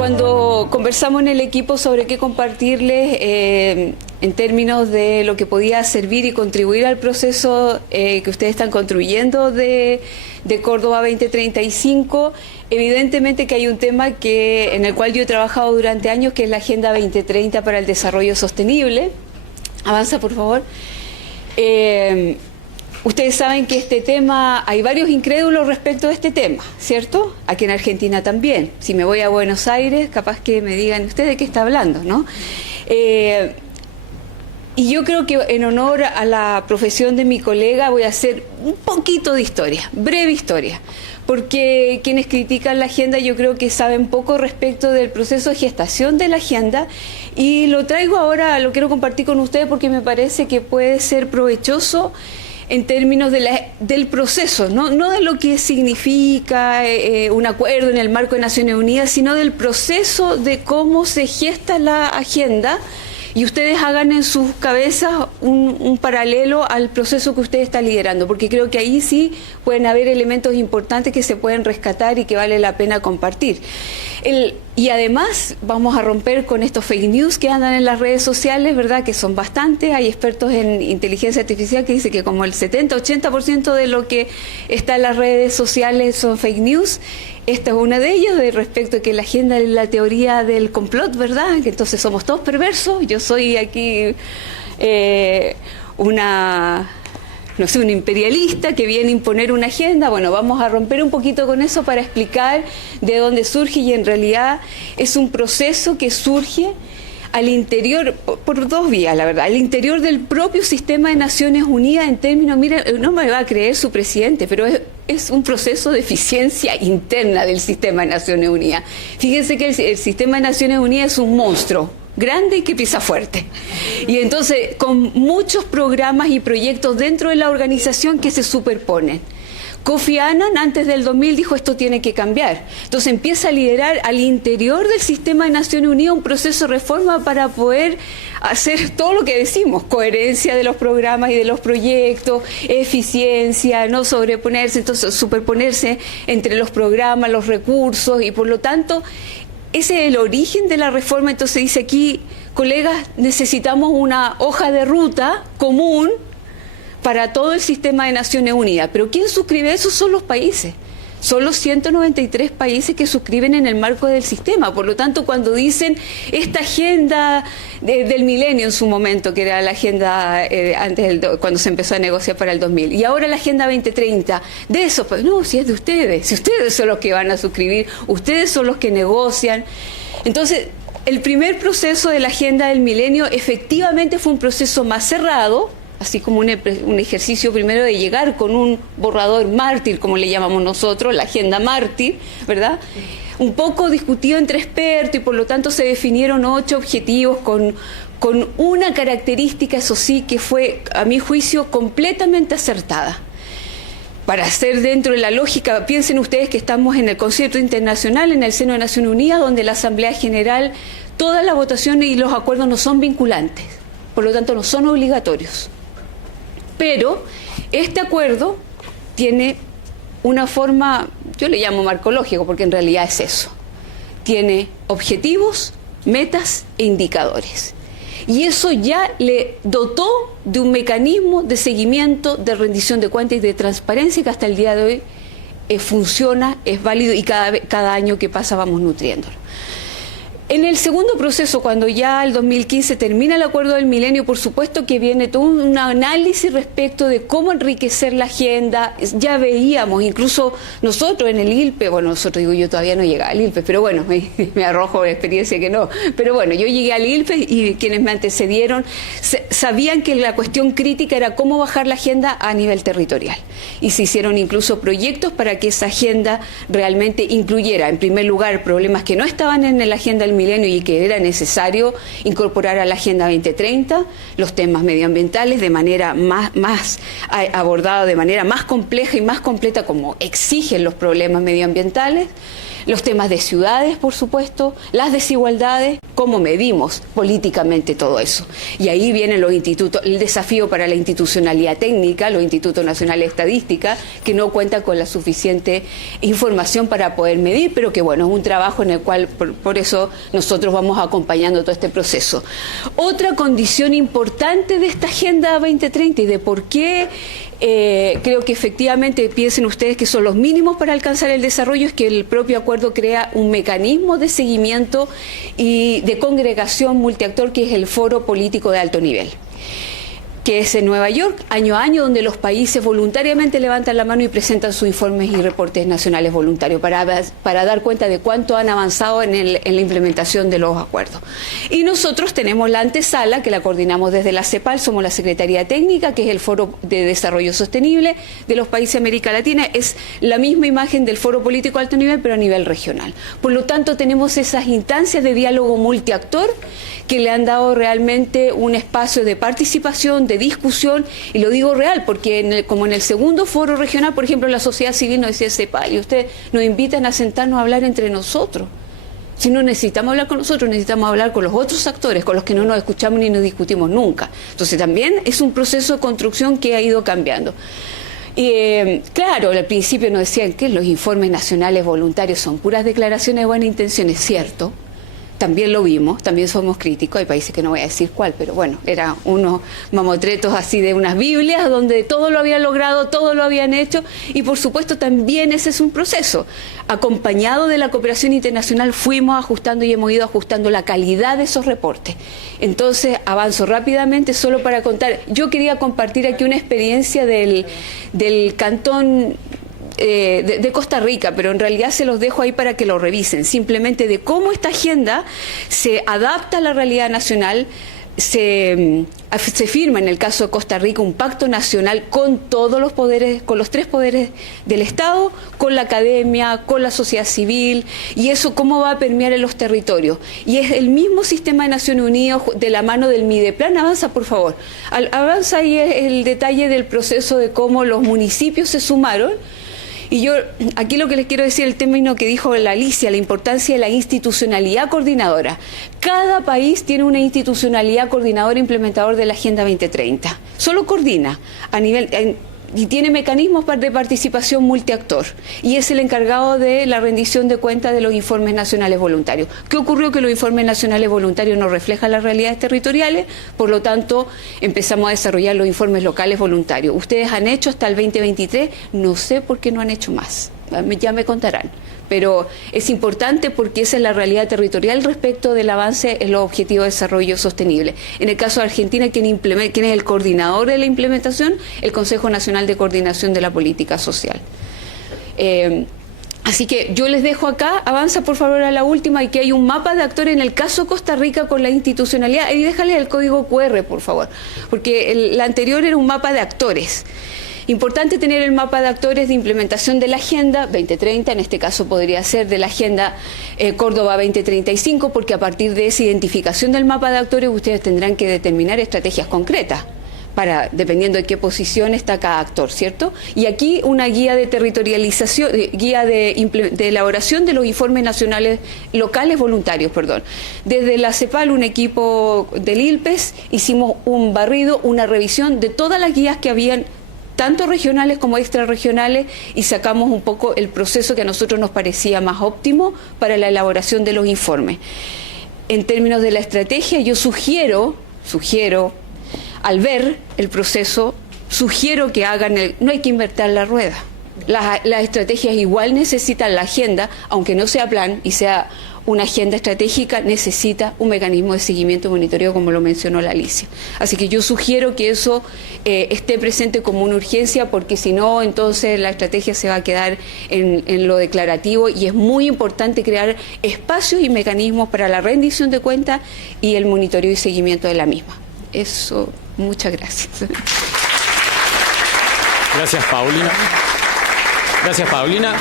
Cuando conversamos en el equipo sobre qué compartirles en términos de lo que podía servir y contribuir al proceso que ustedes están construyendo de Córdoba 2035, evidentemente que hay un tema en el cual yo he trabajado durante años, que es la Agenda 2030 para el Desarrollo Sostenible. Avanza, por favor. Ustedes saben que este tema, hay varios incrédulos respecto a este tema, ¿cierto? Aquí en Argentina también. Si me voy a Buenos Aires, capaz que me digan, ¿usted de qué está hablando, no? Y yo creo que en honor a la profesión de mi colega voy a hacer un poquito de historia, breve historia, porque quienes critican la agenda yo creo que saben poco respecto del proceso de gestación de la agenda, y lo traigo ahora, lo quiero compartir con ustedes porque me parece que puede ser provechoso en términos del proceso, no de lo que significa un acuerdo en el marco de Naciones Unidas, sino del proceso de cómo se gesta la agenda, y ustedes hagan en sus cabezas un paralelo al proceso que usted está liderando, porque creo que ahí sí pueden haber elementos importantes que se pueden rescatar y que vale la pena compartir. Y además vamos a romper con estos fake news que andan en las redes sociales, ¿verdad? Que son bastantes. Hay expertos en inteligencia artificial que dicen que como el 70-80% de lo que está en las redes sociales son fake news. Esta es una de ellas, de respecto a que la agenda es la teoría del complot, ¿verdad? Que entonces somos todos perversos. Yo soy aquí no sé, un imperialista que viene a imponer una agenda. Bueno, vamos a romper un poquito con eso para explicar de dónde surge, y en realidad es un proceso que surge al interior, por dos vías, la verdad, al interior del propio sistema de Naciones Unidas, en términos, mira, no me va a creer su presidente, pero es un proceso de eficiencia interna del sistema de Naciones Unidas. Fíjense que el sistema de Naciones Unidas es un monstruo grande y que pisa fuerte. Y entonces, con muchos programas y proyectos dentro de la organización que se superponen. Kofi Annan antes del 2000 dijo esto tiene que cambiar. Entonces empieza a liderar al interior del sistema de Naciones Unidas un proceso de reforma para poder hacer todo lo que decimos, coherencia de los programas y de los proyectos, eficiencia, no sobreponerse, entonces superponerse entre los programas, los recursos, y por lo tanto ese es el origen de la reforma. Entonces dice aquí, colegas, necesitamos una hoja de ruta común para todo el sistema de Naciones Unidas. Pero ¿quién suscribe eso? Son los países. Son los 193 países que suscriben en el marco del sistema. Por lo tanto, cuando dicen esta agenda del milenio en su momento, que era la agenda cuando se empezó a negociar para el 2000, y ahora la agenda 2030, de eso, pues no, si es de ustedes, si ustedes son los que van a suscribir, ustedes son los que negocian. Entonces, el primer proceso de la agenda del milenio efectivamente fue un proceso más cerrado, así como un ejercicio primero de llegar con un borrador mártir, como le llamamos nosotros, la agenda mártir, ¿verdad? Un poco discutido entre expertos, y por lo tanto se definieron 8 objetivos con una característica, eso sí, que fue, a mi juicio, completamente acertada. Para hacer dentro de la lógica, piensen ustedes que estamos en el concierto internacional, en el seno de Naciones Unidas, donde la Asamblea General, todas las votaciones y los acuerdos no son vinculantes, por lo tanto no son obligatorios. Pero este acuerdo tiene una forma, yo le llamo marco lógico, porque en realidad es eso. Tiene objetivos, metas e indicadores. Y eso ya le dotó de un mecanismo de seguimiento, de rendición de cuentas y de transparencia que hasta el día de hoy funciona, es válido, y cada año que pasa vamos nutriéndolo. En el segundo proceso, cuando ya el 2015 termina el Acuerdo del Milenio, por supuesto que viene todo un análisis respecto de cómo enriquecer la agenda. Ya veíamos, incluso nosotros en el ILPE, bueno, nosotros digo, yo todavía no llegué al ILPE, pero bueno, me arrojo la experiencia que no. Pero bueno, yo llegué al ILPE y quienes me antecedieron sabían que la cuestión crítica era cómo bajar la agenda a nivel territorial. Y se hicieron incluso proyectos para que esa agenda realmente incluyera, en primer lugar, problemas que no estaban en la agenda del milenio y que era necesario incorporar a la Agenda 2030, los temas medioambientales de manera más abordada, de manera más compleja y más completa, como exigen los problemas medioambientales. los temas de ciudades, por supuesto, las desigualdades, cómo medimos políticamente todo eso. Y ahí vienen los institutos, el desafío para la institucionalidad técnica, los institutos nacionales de estadística, que no cuentan con la suficiente información para poder medir, pero que bueno, es un trabajo en el cual por eso nosotros vamos acompañando todo este proceso. Otra condición importante de esta Agenda 2030 y de por qué creo que efectivamente piensen ustedes que son los mínimos para alcanzar el desarrollo, es que el propio acuerdo crea un mecanismo de seguimiento y de congregación multiactor, que es el Foro Político de Alto Nivel, que es en Nueva York, año a año, donde los países voluntariamente levantan la mano y presentan sus informes y reportes nacionales voluntarios para dar cuenta de cuánto han avanzado en la implementación de los acuerdos. Y nosotros tenemos la antesala, que la coordinamos desde la CEPAL, somos la Secretaría Técnica, que es el Foro de Desarrollo Sostenible de los países de América Latina, es la misma imagen del Foro Político de Alto Nivel, pero a nivel regional. Por lo tanto, tenemos esas instancias de diálogo multiactor que le han dado realmente un espacio de participación, de discusión, y lo digo real, porque como en el segundo foro regional, por ejemplo, la sociedad civil nos decía CEPAL, y ustedes nos invitan a sentarnos a hablar entre nosotros. Si no necesitamos hablar con nosotros, necesitamos hablar con los otros actores, con los que no nos escuchamos ni nos discutimos nunca. Entonces también es un proceso de construcción que ha ido cambiando. Claro, al principio nos decían que los informes nacionales voluntarios son puras declaraciones de buena intención, es cierto. También lo vimos, también somos críticos, hay países que no voy a decir cuál, pero bueno, eran unos mamotretos así de unas Biblias donde todo lo habían logrado, todo lo habían hecho, y por supuesto también ese es un proceso. Acompañado de la cooperación internacional fuimos ajustando y hemos ido ajustando la calidad de esos reportes. Entonces avanzo rápidamente solo para contar, yo quería compartir aquí una experiencia del cantón de Costa Rica, pero en realidad se los dejo ahí para que lo revisen, simplemente de cómo esta agenda se adapta a la realidad nacional. Se firma en el caso de Costa Rica un pacto nacional con todos los poderes, con los tres poderes del Estado, con la academia, con la sociedad civil, y eso cómo va a permear en los territorios. Y es el mismo sistema de Naciones Unidas de la mano del Mideplan. Avanza, por favor. Avanza ahí el detalle del proceso de cómo los municipios se sumaron. Y yo aquí lo que les quiero decir, el término que dijo la Alicia, la importancia de la institucionalidad coordinadora. Cada país tiene una institucionalidad coordinadora e implementadora de la Agenda 2030. Solo coordina a nivel y tiene mecanismos de participación multiactor, y es el encargado de la rendición de cuentas de los informes nacionales voluntarios. ¿Qué ocurrió? Que los informes nacionales voluntarios no reflejan las realidades territoriales, por lo tanto empezamos a desarrollar los informes locales voluntarios. Ustedes han hecho hasta el 2023, no sé por qué no han hecho más, ya me contarán. Pero es importante porque esa es la realidad territorial respecto del avance en los objetivos de desarrollo sostenible. En el caso de Argentina, ¿quién es el coordinador de la implementación? El Consejo Nacional de Coordinación de la Política Social. Así que yo les dejo acá, avanza por favor a la última, y que hay un mapa de actores en el caso de Costa Rica con la institucionalidad, y déjale el código QR, por favor, porque la anterior era un mapa de actores. Importante tener el mapa de actores de implementación de la Agenda 2030, en este caso podría ser de la Agenda Córdoba 2035, porque a partir de esa identificación del mapa de actores ustedes tendrán que determinar estrategias concretas, dependiendo de qué posición está cada actor, ¿cierto? Y aquí una guía de territorialización, guía de elaboración de los informes nacionales, locales voluntarios, perdón. Desde la CEPAL, un equipo del ILPES, hicimos un barrido, una revisión de todas las guías que habían, tanto regionales como extrarregionales, y sacamos un poco el proceso que a nosotros nos parecía más óptimo para la elaboración de los informes. En términos de la estrategia, yo sugiero, al ver el proceso, sugiero que no hay que invertir la rueda. Las estrategias igual necesitan la agenda, aunque no sea plan y sea una agenda estratégica, necesita un mecanismo de seguimiento y monitoreo, como lo mencionó la Alicia. Así que yo sugiero que eso esté presente como una urgencia, porque si no, entonces la estrategia se va a quedar en lo declarativo, y es muy importante crear espacios y mecanismos para la rendición de cuentas y el monitoreo y seguimiento de la misma. Eso, muchas gracias. Gracias, Paulina. Gracias, Paulina.